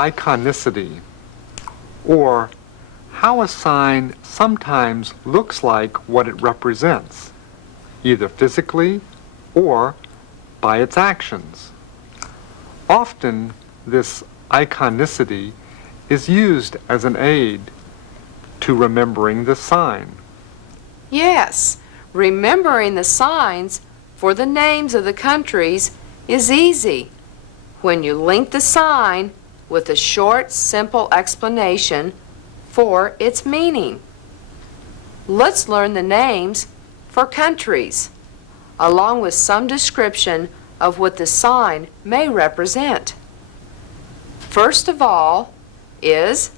iconicity, or how a sign sometimes looks like what it represents, either physically or by its actions. Often, this iconicity is used as an aid to remembering the sign. Yes, remembering the signs for the names of the countries is easy when you link the sign with a short, simple explanation for its meaning. Let's learn the names for countries, along with some description of what the sign may represent. First of all is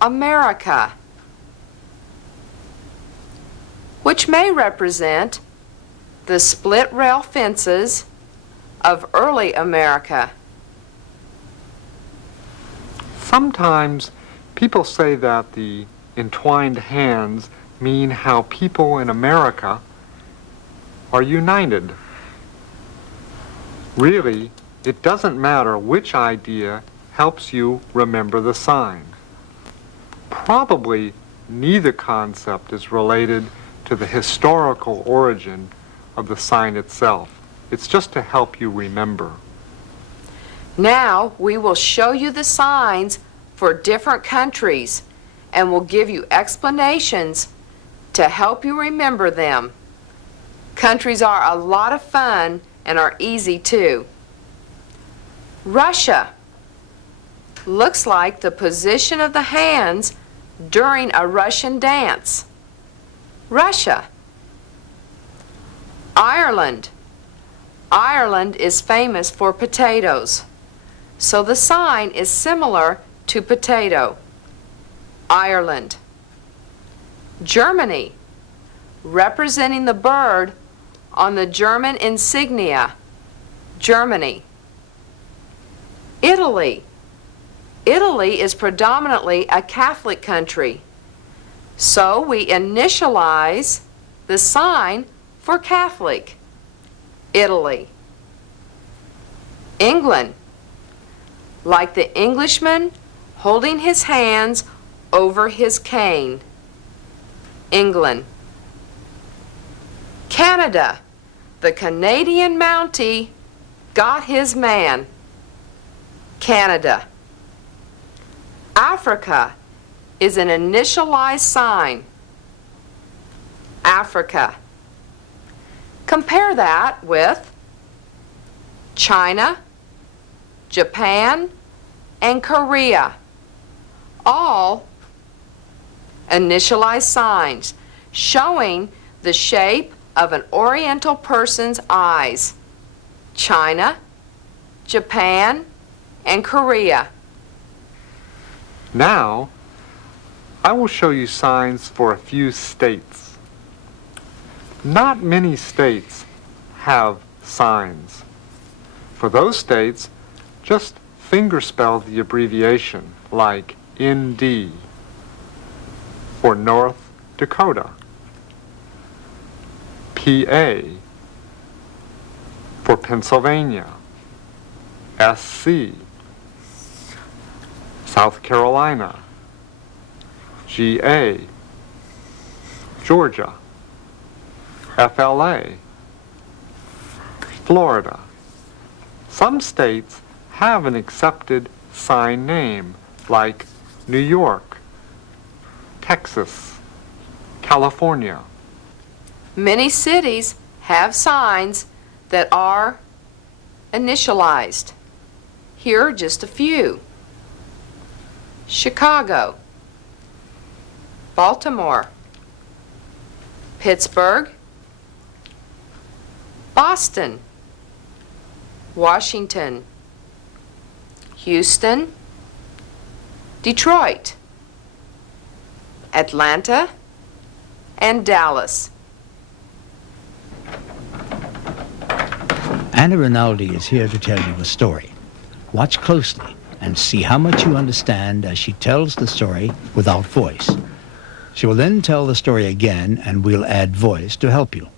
America, which may represent the split rail fences of early America. Sometimes people say that the entwined hands mean how people in America are united. Really, it doesn't matter which idea helps you remember the sign. Probably neither concept is related to the historical origin of the sign itself. It's just to help you remember. Now we will show you the signs for different countries and will give you explanations to help you remember them. Countries are a lot of fun and are easy too. Russia looks like the position of the hands during a Russian dance. Russia. Ireland. Ireland is famous for potatoes, so the sign is similar to potato. Ireland. Germany, representing the bird on the German insignia. Germany. Italy. Italy is predominantly a Catholic country, so we initialize the sign for Catholic. Italy. England, like the Englishman holding his hands over his cane. England. Canada, the Canadian Mountie got his man. Canada. Africa is an initialized sign. Africa. Compare that with China, Japan, and Korea. All initialized signs showing the shape of an Oriental person's eyes. China, Japan, and Korea. Now, I will show you signs for a few states. Not many states have signs. For those states, just fingerspell the abbreviation, like ND, for North Dakota, PA, for Pennsylvania, SC, South Carolina, GA, Georgia, FLA, Florida. Some states have an accepted sign name, like New York, Texas, California. Many cities have signs that are initialized. Here are just a few. Chicago, Baltimore, Pittsburgh, Boston, Washington, Houston, Detroit, Atlanta, and Dallas. Anna Rinaldi is here to tell you a story. Watch closely and see how much you understand as she tells the story without voice. She will then tell the story again, and we'll add voice to help you.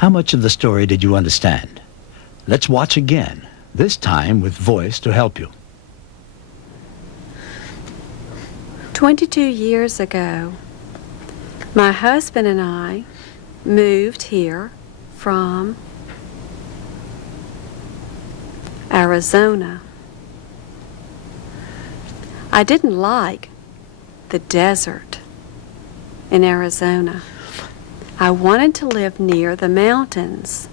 How much of the story did you understand? Let's watch again, this time with voice to help you. 22 years ago, my husband and I moved here from Arizona. I didn't like the desert in Arizona. I wanted to live near the mountains.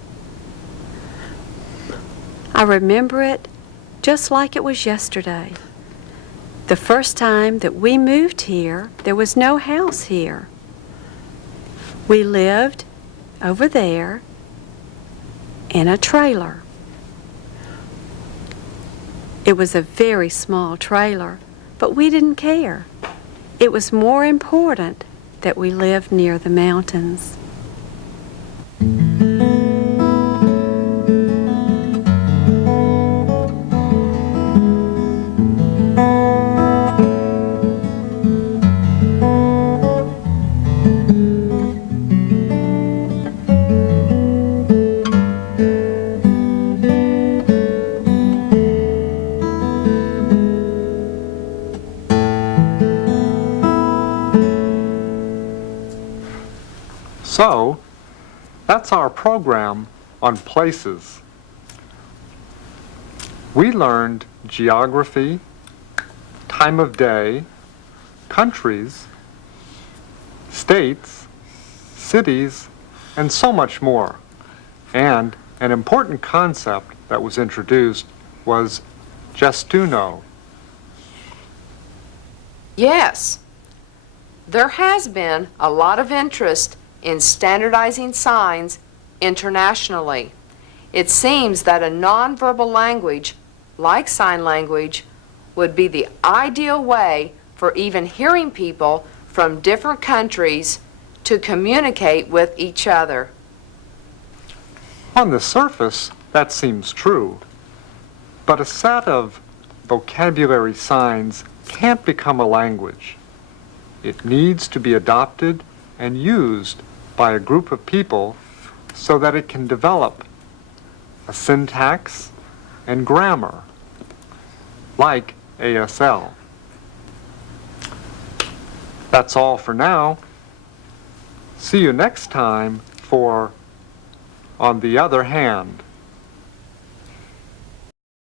I remember it just like it was yesterday. The first time that we moved here, there was no house here. We lived over there in a trailer. It was a very small trailer, but we didn't care. It was more important that we lived near the mountains. So, that's our program on places. We learned geography, time of day, countries, states, cities, and so much more. And an important concept that was introduced was Gestuno. Yes, there has been a lot of interest in standardizing signs internationally. It seems that a nonverbal language, like sign language, would be the ideal way for even hearing people from different countries to communicate with each other. On the surface, that seems true. But a set of vocabulary signs can't become a language. It needs to be adopted and used by a group of people so that it can develop a syntax and grammar, like ASL. That's all for now. See you next time for On the Other Hand.